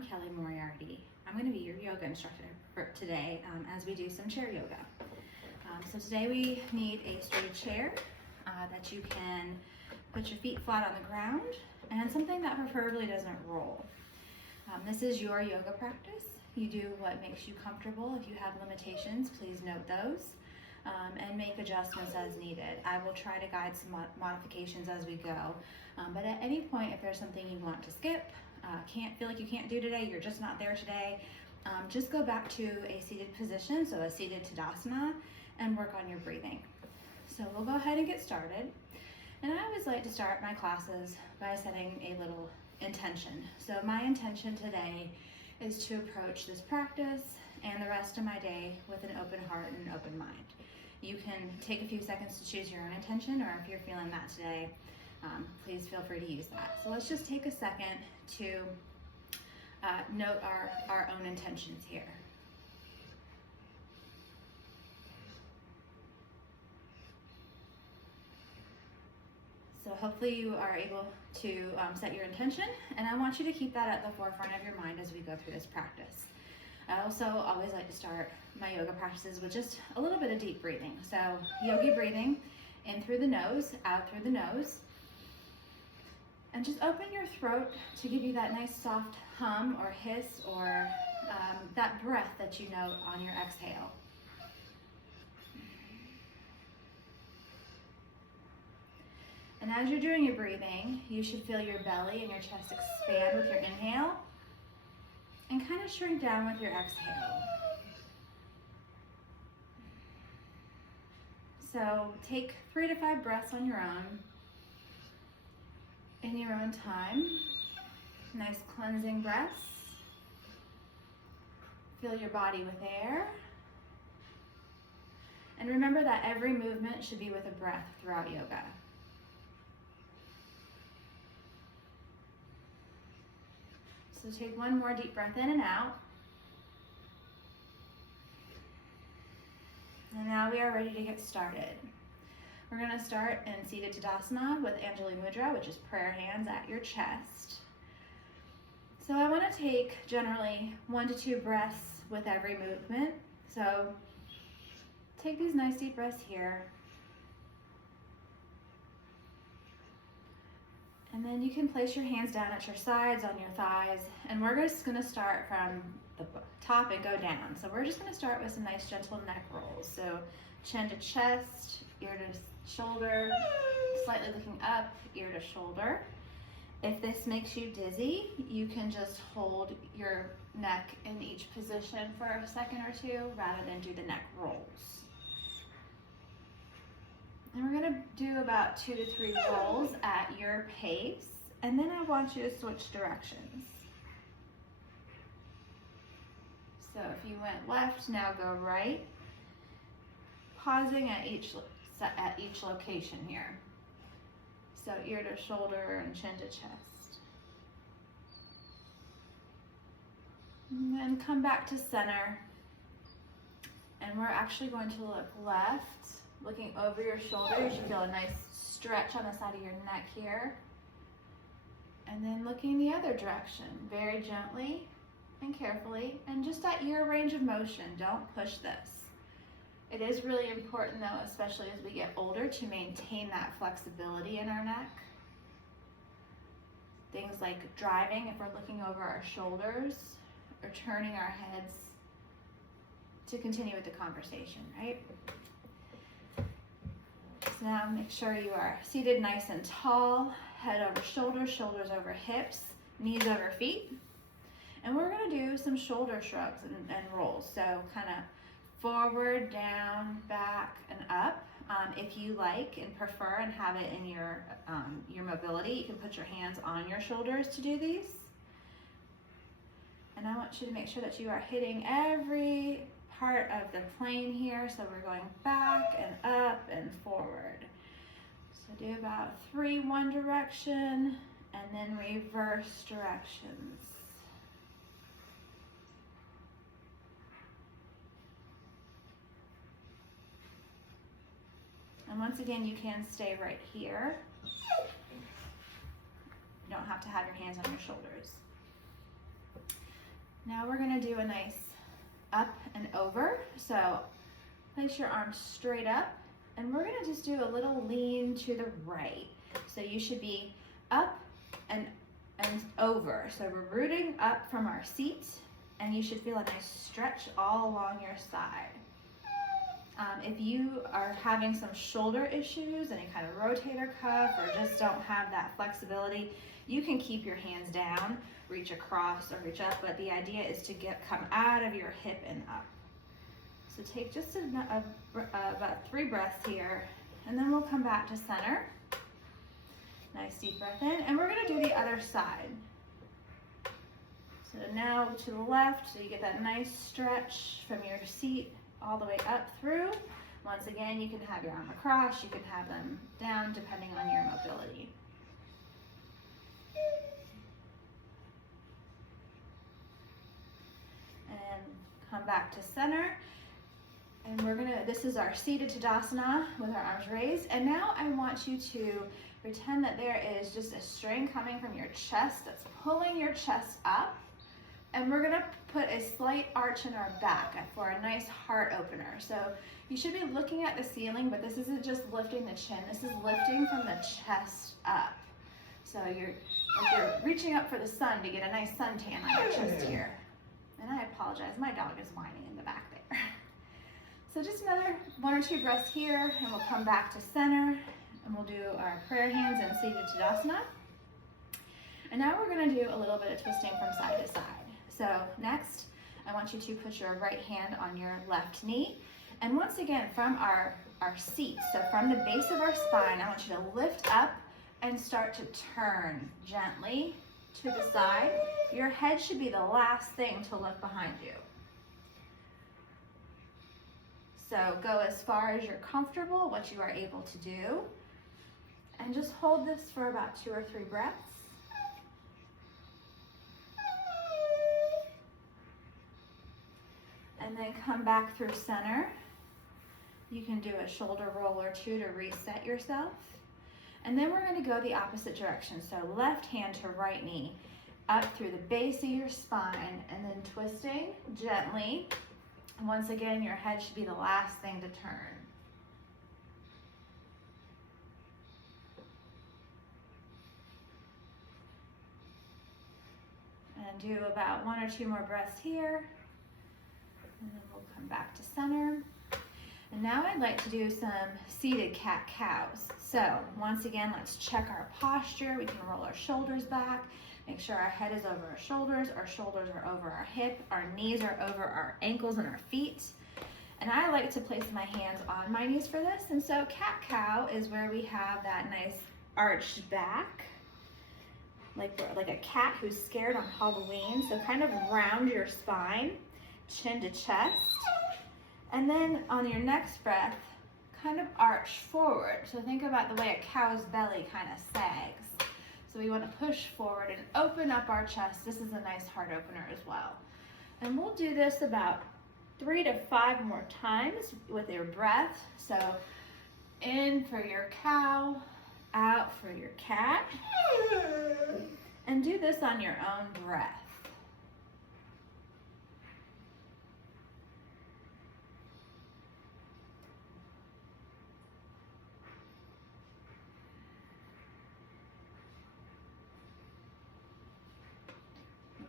I'm Kelly Moriarty. I'm going to be your yoga instructor for today as we do some chair yoga. So today we need a straight chair that you can put your feet flat on the ground and something that preferably doesn't roll. This is your yoga practice. You do what makes you comfortable. If you have limitations, please note those and make adjustments as needed. I will try to guide some modifications as we go, but at any point if there's something you want to skip, can't feel like you can't do today, you're just not there today, just go back to a seated position, so a seated Tadasana, and work on your breathing. So we'll go ahead and get started. And I always like to start my classes by setting a little intention. So my intention today is to approach this practice and the rest of my day with an open heart and an open mind. You can take a few seconds to choose your own intention, or if you're feeling that today, please feel free to use that. So let's just take a second to note our own intentions here. So hopefully you are able to set your intention, and I want you to keep that at the forefront of your mind as we go through this practice. I also always like to start my yoga practices with just a little bit of deep breathing. So yogi breathing, in through the nose, out through the nose. And just open your throat to give you that nice soft hum or hiss or that breath that you note on your exhale. And as you're doing your breathing, you should feel your belly and your chest expand with your inhale and kind of shrink down with your exhale. So take 3 to 5 breaths on your own, in your own time. Nice cleansing breaths. Fill your body with air. And remember that every movement should be with a breath throughout yoga. So take one more deep breath in and out. And now we are ready to get started. We're going to start in seated Tadasana with Anjali Mudra, which is prayer hands at your chest. So I want to take generally 1 to 2 breaths with every movement. So take these nice deep breaths here. And then you can place your hands down at your sides, on your thighs, and we're just going to start from the top and go down. So we're just going to start with some nice gentle neck rolls. So chin to chest, ear to shoulder, slightly looking up, ear to shoulder. If this makes you dizzy, you can just hold your neck in each position for a second or two rather than do the neck rolls. And we're going to do about 2 to 3 rolls at your pace, and then I want you to switch directions. So if you went left, now go right, pausing at each location here. So ear to shoulder and chin to chest. And then come back to center, and we're actually going to look left. Looking over your shoulder, you should feel a nice stretch on the side of your neck here. And then looking the other direction, very gently and carefully, and just at your range of motion. Don't push this. It is really important though, especially as we get older, to maintain that flexibility in our neck. Things like driving, if we're looking over our shoulders, or turning our heads to continue with the conversation, right? So now make sure you are seated nice and tall, head over shoulders, shoulders over hips, knees over feet. And we're going to do some shoulder shrugs and rolls. So kind of forward, down, back, and up. If you like and prefer and have it in your mobility, you can put your hands on your shoulders to do these. And I want you to make sure that you are hitting every part of the plane here. So we're going back and up and forward. So do about 3 one direction and then reverse directions. And once again, you can stay right here. You don't have to have your hands on your shoulders. Now we're gonna do a nice up and over. So place your arms straight up, and we're gonna just do a little lean to the right. So you should be up and over. So we're rooting up from our seat, and you should feel a nice stretch all along your side. If you are having some shoulder issues, any kind of rotator cuff, or just don't have that flexibility, you can keep your hands down, reach across or reach up, but the idea is to come out of your hip and up. So take just about 3 breaths here, and then we'll come back to center. Nice deep breath in, and we're gonna do the other side. So now to the left, so you get that nice stretch from your seat all the way up through. Once again, you can have your arm across, you can have them down depending on your mobility. And come back to center. And this is our seated Tadasana with our arms raised. And now I want you to pretend that there is just a string coming from your chest that's pulling your chest up. And we're gonna put a slight arch in our back for a nice heart opener. So you should be looking at the ceiling, but this isn't just lifting the chin, this is lifting from the chest up. So you're reaching up for the sun to get a nice suntan on your chest here. And I apologize, my dog is whining in the back there. So just another 1 or 2 breaths here, and we'll come back to center, and we'll do our prayer hands and seated Tadasana. And now we're gonna do a little bit of twisting from side to side. So next, I want you to put your right hand on your left knee. And once again, from our seat, so from the base of our spine, I want you to lift up and start to turn gently to the side. Your head should be the last thing to look behind you. So go as far as you're comfortable, what you are able to do. And just hold this for about 2 or 3 breaths. And then come back through center. You can do a shoulder roll or 2 to reset yourself. And then we're going to go the opposite direction. So left hand to right knee, up through the base of your spine, and then twisting gently. Once again, your head should be the last thing to turn. And do about 1 or 2 more breaths here. And then we'll come back to center. And now I'd like to do some seated cat-cows. So once again, let's check our posture. We can roll our shoulders back. Make sure our head is over our shoulders are over our hip, our knees are over our ankles and our feet. And I like to place my hands on my knees for this. And so cat-cow is where we have that nice arched back, like a cat who's scared on Halloween. So kind of round your spine, chin to chest. And then on your next breath, kind of arch forward. So think about the way a cow's belly kind of sags. So we want to push forward and open up our chest. This is a nice heart opener as well. And we'll do this about 3 to 5 more times with your breath. So in for your cow, out for your cat. And do this on your own breath.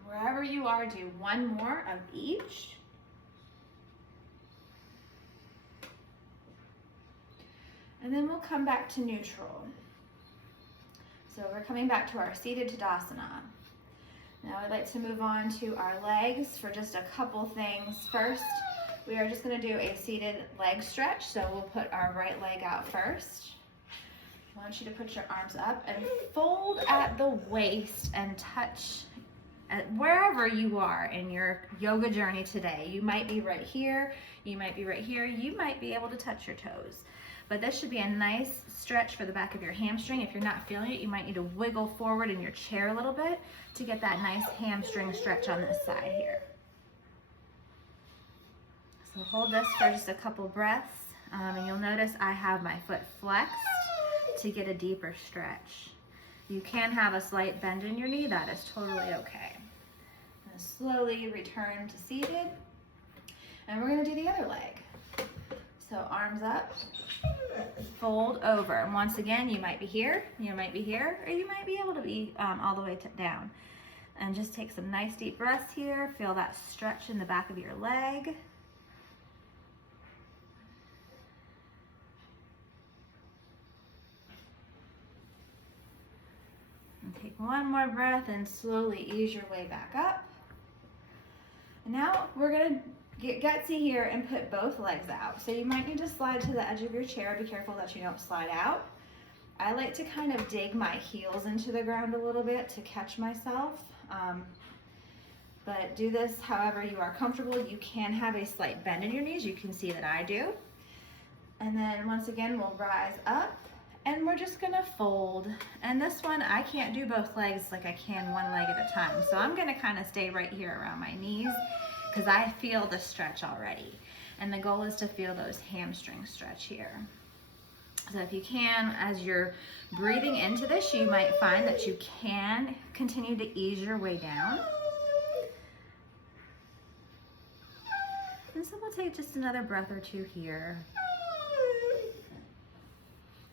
Wherever you are, do 1 more of each. And then we'll come back to neutral. So we're coming back to our seated Tadasana. Now I'd like to move on to our legs for just a couple things. First, we are just going to do a seated leg stretch. So we'll put our right leg out first. I want you to put your arms up and fold at the waist and touch at wherever you are in your yoga journey today. You might be right here, you might be right here, you might be able to touch your toes. But this should be a nice stretch for the back of your hamstring. If you're not feeling it, you might need to wiggle forward in your chair a little bit to get that nice hamstring stretch on this side here. So hold this for just a couple breaths, and you'll notice I have my foot flexed to get a deeper stretch. You can have a slight bend in your knee, that is totally okay. slowly return to seated. And we're gonna do the other leg. So arms up, fold over. And once again, you might be here, you might be here, or you might be able to be all the way down. And just take some nice deep breaths here. Feel that stretch in the back of your leg. And take one more breath and slowly ease your way back up. And now we're gonna get gutsy here and put both legs out. So you might need to slide to the edge of your chair. Be careful that you don't slide out. I like to kind of dig my heels into the ground a little bit to catch myself. But do this however you are comfortable. You can have a slight bend in your knees. You can see that I do. And then once again, we'll rise up and we're just gonna fold. And this one, I can't do both legs like I can one leg at a time. So I'm gonna kind of stay right here around my knees because I feel the stretch already. And the goal is to feel those hamstrings stretch here. So if you can, as you're breathing into this, you might find that you can continue to ease your way down. And so we'll take just another breath or two here.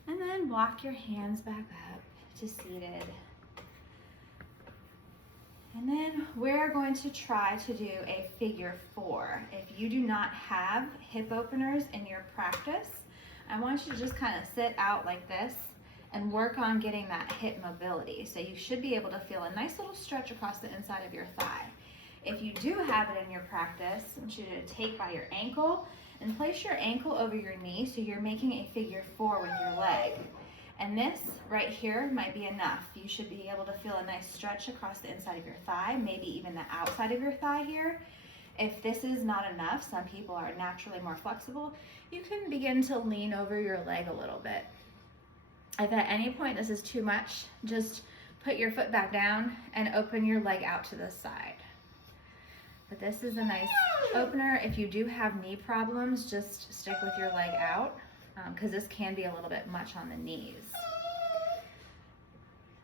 And then walk your hands back up to seated. And then we're going to try to do a figure 4. If you do not have hip openers in your practice, I want you to just kind of sit out like this and work on getting that hip mobility. So you should be able to feel a nice little stretch across the inside of your thigh. If you do have it in your practice, I want you to take by your ankle and place your ankle over your knee so you're making a figure 4 with your leg. And this right here might be enough. You should be able to feel a nice stretch across the inside of your thigh, maybe even the outside of your thigh here. If this is not enough, some people are naturally more flexible, you can begin to lean over your leg a little bit. If at any point this is too much, just put your foot back down and open your leg out to the side. But this is a nice opener. If you do have knee problems, just stick with your leg out because this can be a little bit much on the knees.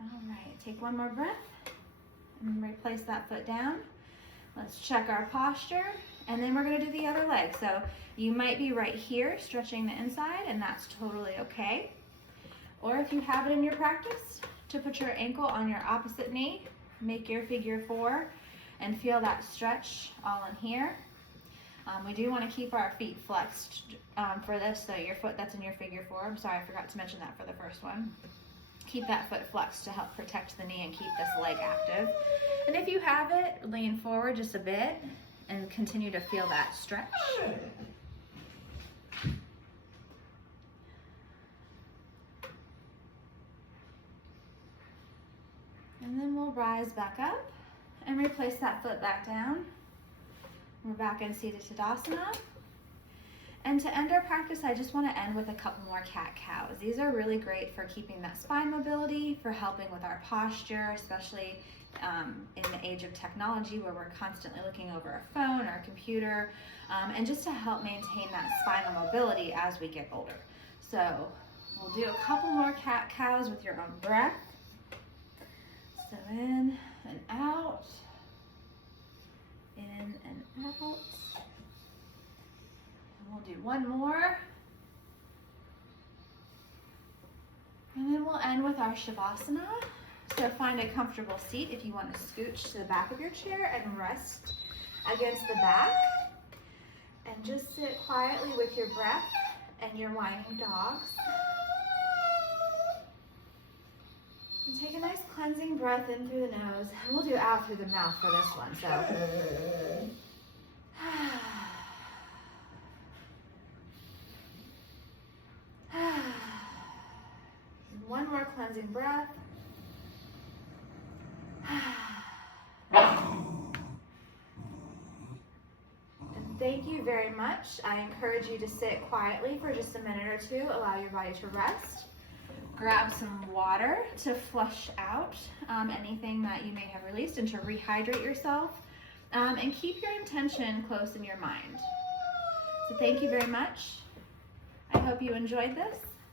All right, take one more breath and replace that foot down. Let's check our posture, and then we're gonna do the other leg. So you might be right here stretching the inside, and that's totally okay. Or if you have it in your practice, to put your ankle on your opposite knee, make your figure 4, and feel that stretch all in here. We do want to keep our feet flexed for this, so your foot that's in your figure 4, I'm sorry, I forgot to mention that for the first one. Keep that foot flexed to help protect the knee and keep this leg active. And if you have it, lean forward just a bit and continue to feel that stretch. And then we'll rise back up and replace that foot back down. We're back in seated Tadasana. And to end our practice, I just want to end with a couple more cat-cows. These are really great for keeping that spine mobility, for helping with our posture, especially in the age of technology where we're constantly looking over our phone or our computer, and just to help maintain that spinal mobility as we get older. So we'll do a couple more cat-cows with your own breath. So in and out, in and out. And we'll do one more. And then we'll end with our Shavasana. So find a comfortable seat if you want to scooch to the back of your chair and rest against the back. And just sit quietly with your breath and your whining dogs. And take a nice cleansing breath in through the nose. And we'll do out through the mouth for this one. So one more cleansing breath. And thank you very much. I encourage you to sit quietly for just a minute or two. Allow your body to rest. Grab some water to flush out anything that you may have released and to rehydrate yourself. And keep your intention close in your mind. So thank you very much. I hope you enjoyed this.